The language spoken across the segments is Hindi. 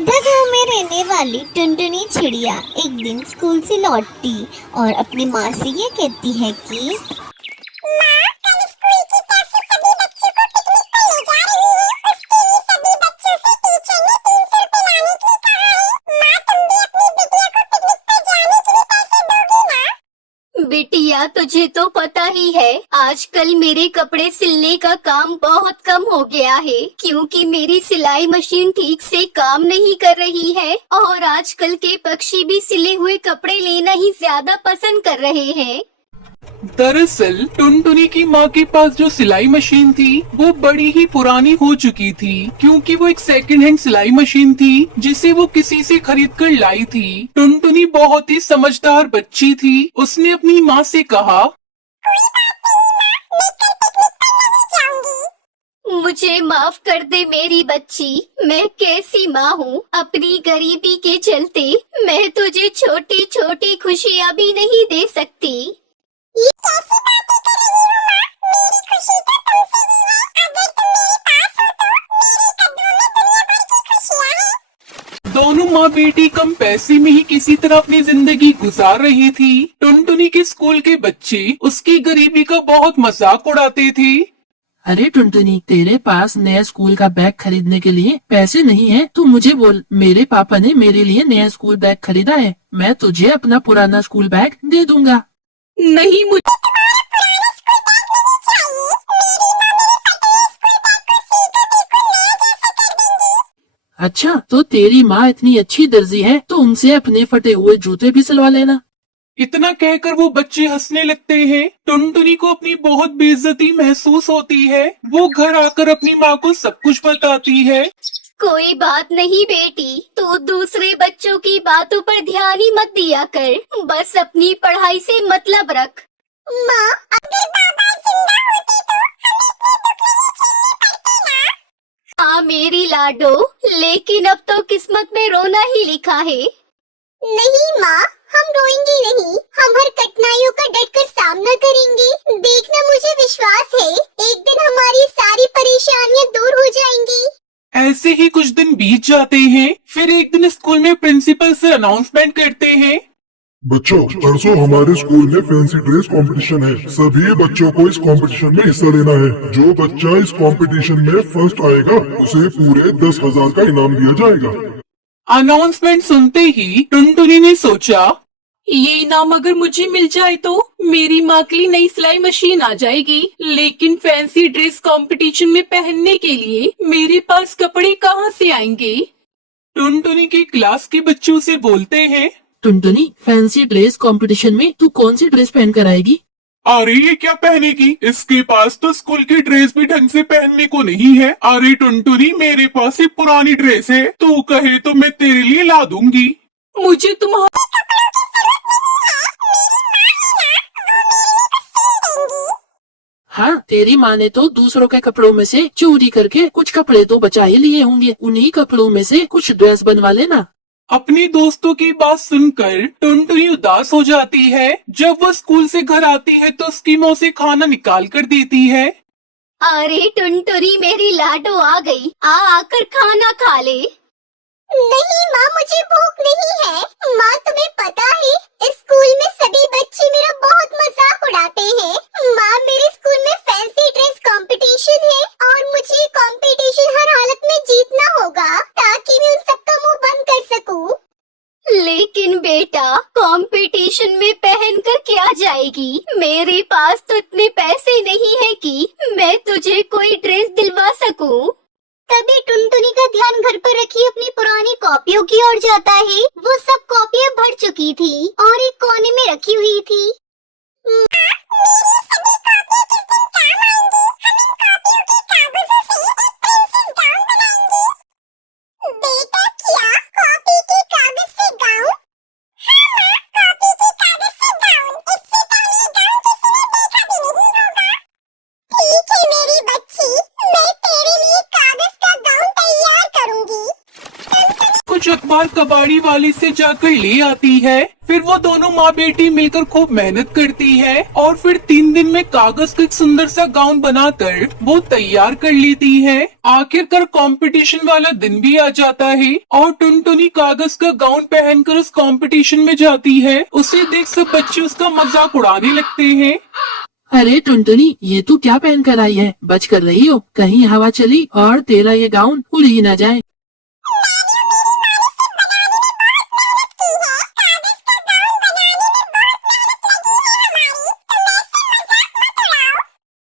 राधा गांव में रहने वाली टुनटुनी चिड़िया एक दिन स्कूल से लौटती और अपनी माँ से ये कहती है कि माँ, कल स्कूल की क्लास से सभी बच्चों को पिकनिक पर ले जा रही हूँ। उसके लिए सभी बच्चों से टीचर ने 300 रुपए लाने के लिए कहा है। माँ, तुम भी अपनी बिटिया को पिकनिक पर जाने के लिए पैसे दोगी ना? बिटिया, तुझे तो पता ही है आजकल मेरे कपड़े सिलने का काम बहुत कम हो गया है, क्योंकि मेरी सिलाई मशीन ठीक से काम नहीं कर रही है और आजकल के पक्षी भी सिले हुए कपड़े लेना ही ज्यादा पसंद कर रहे हैं। दरअसल टुनटुनी की माँ के पास जो सिलाई मशीन थी वो बड़ी ही पुरानी हो चुकी थी, क्योंकि वो एक सेकंड हैंड सिलाई मशीन थी जिसे वो किसी से खरीद कर लाई थी। टुनटुनी बहुत ही समझदार बच्ची थी। उसने अपनी माँ से कहा, मुझे माफ कर दे मेरी बच्ची, मैं कैसी माँ हूँ। अपनी गरीबी के चलते मैं तुझे छोटी छोटी खुशियाँ भी नहीं दे सकती। ये कैसी बातें कर रही हो माँ? मेरी खुशी तो तुमसे ही है। अगर तुम मेरे पास हो तो मेरे कदमों में दुनिया भर की खुशियाँ हैं। दोनों माँ बेटी कम पैसे में ही किसी तरह अपनी जिंदगी गुजार रही थी। टुनटुनी के स्कूल के बच्चे उसकी गरीबी का बहुत मजाक उड़ाते थे। अरे टुनटुनी, तेरे पास नया स्कूल का बैग खरीदने के लिए पैसे नहीं है तो मुझे बोल, मेरे पापा ने मेरे लिए नया स्कूल बैग खरीदा है, मैं तुझे अपना पुराना स्कूल बैग दे दूंगा। नहीं, मुझे अच्छा, तो तेरी माँ इतनी अच्छी दर्जी है तो उनसे अपने फटे हुए जूते भी सिलवा लेना। इतना कहकर वो बच्चे हंसने लगते हैं। टुनटुनी को अपनी बहुत बेइज्जती महसूस होती है। वो घर आकर अपनी माँ को सब कुछ बताती है। कोई बात नहीं बेटी, तू दूसरे बच्चों की बातों पर ध्यान ही मत दिया कर, बस अपनी पढ़ाई से मतलब रख। माँ, अगर बाबा जिंदा होते तो हमें इतने दुख नहीं झेलने पड़ते ना। हाँ मेरी लाडो, लेकिन अब तो किस्मत में रोना ही लिखा है। नहीं माँ, हम रोएंगे नहीं, हम हर कठिनाइयों का डटकर सामना करेंगे। देखना, मुझे विश्वास है एक दिन हमारी सारी परेशानियाँ दूर हो जाएंगी। ऐसे ही कुछ दिन बीत जाते हैं। फिर एक दिन स्कूल में प्रिंसिपल सर अनाउंसमेंट करते हैं, बच्चों, परसों हमारे स्कूल में फैंसी ड्रेस कंपटीशन है। सभी बच्चों को इस कंपटीशन में हिस्सा लेना है। जो बच्चा इस कंपटीशन में फर्स्ट आएगा उसे पूरे 10,000 का इनाम दिया जाएगा। अनाउंसमेंट सुनते ही टुनटुनी ने सोचा, ये इनाम अगर मुझे मिल जाए तो मेरी माँ के लिए नई सिलाई मशीन आ जाएगी, लेकिन फैंसी ड्रेस कंपटीशन में पहनने के लिए मेरे पास कपड़े कहाँ से आएंगे? टुनटुनी की क्लास के बच्चों से बोलते हैं, टुनटुनी, फैंसी ड्रेस कंपटीशन में तू कौन सी ड्रेस पहन कर आएगी? अरे ये क्या पहनेगी? इसके पास तो स्कूल की ड्रेस भी ढंग से पहनने को नहीं है। अरे टुनटुनी, मेरे पास ही पुरानी ड्रेस है, तू कहे तो मैं तेरे लिए ला दूंगी। मुझे तुम्हारा हाँ, तेरी माँ ने तो दूसरों के कपड़ों में से चोरी करके कुछ कपड़े तो बचा ही लिए होंगे, उन्हीं कपड़ों में से कुछ ड्रेस बनवा लेना। अपने दोस्तों की बात सुनकर टुनटुनी उदास हो जाती है। जब वो स्कूल से घर आती है तो उसकी माँ उसे खाना निकाल कर देती है। अरे टुनटुनी मेरी लाडो आ गई, आकर खाना खा ले। नहीं माँ, मुझे भूख नहीं है। माँ, तुम्हें पता है इस स्कूल में सभी बच्चे मेरा बहुत मजाक उड़ाते हैं। माँ, मेरे स्कूल में फैंसी ड्रेस कंपटीशन है और मुझे कंपटीशन हर हालत में जीतना होगा ताकि मैं उन सबका मुंह बंद कर सकूं। लेकिन बेटा, कंपटीशन में पहनकर क्या जाएगी? मेरे पास तो इतने पैसे नहीं है कि मैं तुझे कोई ड्रेस दिलवा सकूं। तभी टुनटुनी का ध्यान घर पर रखी अपनी पुरानी कॉपियों की ओर जाता है। वो सब कॉपियाँ भर चुकी थी और एक कोने में रखी हुई थी। बेटा, क्या कॉपी के कागज से गाउन? हाँ माँ, कॉपी के कागज से गाउन। इससे पहले गाउन किसी ने देखा भी नहीं होगा। ठीक है मेरी बच्ची, मैं तेरे लिए कागज का गाउन तैयार करूंगी। कुछ कुछ अखबार कबाड़ी वाले से जाकर ले आती है। फिर वो दोनों माँ बेटी मिलकर खूब मेहनत करती है और फिर 3 दिन में कागज का एक सुंदर सा गाउन बनाकर वो तैयार कर लेती है। आखिरकार कंपटीशन वाला दिन भी आ जाता है और टुनटुनी कागज का गाउन पहनकर उस कंपटीशन में जाती है। उसे देख सब बच्चे उसका मजाक उड़ाने लगते हैं। अरे टुनटुनी, ये तू क्या पहन कर आई है? बच कर रही हो, कहीं हवा चली और तेरा ये गाउन उड़ ही न जाए।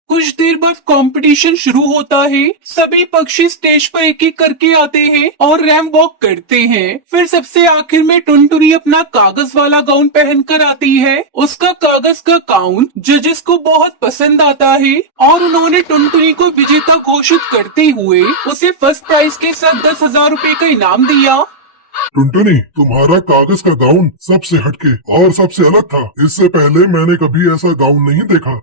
कुछ देर बाद कंपटीशन शुरू होता है। सभी पक्षी स्टेज पर एक एक करके आते हैं और रैंप वॉक करते हैं। फिर सबसे आखिर में टुनटुनी अपना कागज वाला गाउन पहनकर आती है। उसका कागज का गाउन जजेस को बहुत पसंद आता है और उन्होंने टुनटुनी को विजेता घोषित करते हुए उसे फर्स्ट प्राइज के साथ 10,000 रुपए का इनाम दिया। टुनटुनी, तुम्हारा कागज का गाउन सबसे हटके और सबसे अलग था। इससे पहले मैंने कभी ऐसा गाउन नहीं देखा।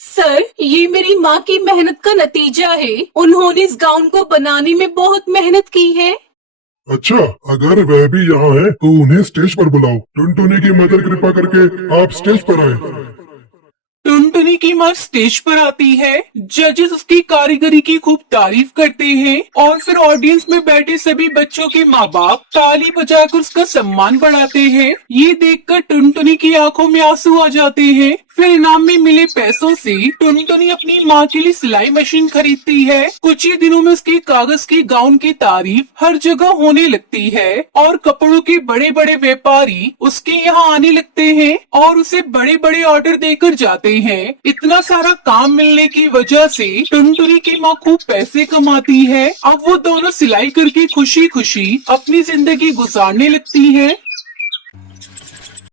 सर, ये मेरी माँ की मेहनत का नतीजा है। उन्होंने इस गाउन को बनाने में बहुत मेहनत की है। अच्छा, अगर वह भी यहाँ है तो उन्हें स्टेज पर बुलाओ। टुनटुनी की मदद कृपा करके आप स्टेज पर आए। टुनटुनी की माँ स्टेज पर आती है। जजेस उसकी कारीगरी की खूब तारीफ करते हैं और फिर ऑडियंस में बैठे सभी बच्चों के माँ बाप ताली बजाकर उसका सम्मान बढ़ाते हैं। ये देखकर टुनटुनी की आंखों में आंसू आ जाते हैं। फिर इनाम में मिले पैसों से टुनटुनी अपनी माँ के लिए सिलाई मशीन खरीदती है। कुछ ही दिनों में उसकी कागज के गाउन की तारीफ हर जगह होने लगती है और कपड़ों के बड़े बड़े व्यापारी उसके यहाँ आने लगते हैं और उसे बड़े बड़े ऑर्डर देकर जाते हैं। इतना सारा काम मिलने की वजह से टुनटुनी की माँ खूब पैसे कमाती है। अब वो दोनों सिलाई करके खुशी खुशी अपनी जिंदगी गुजारने लगती है।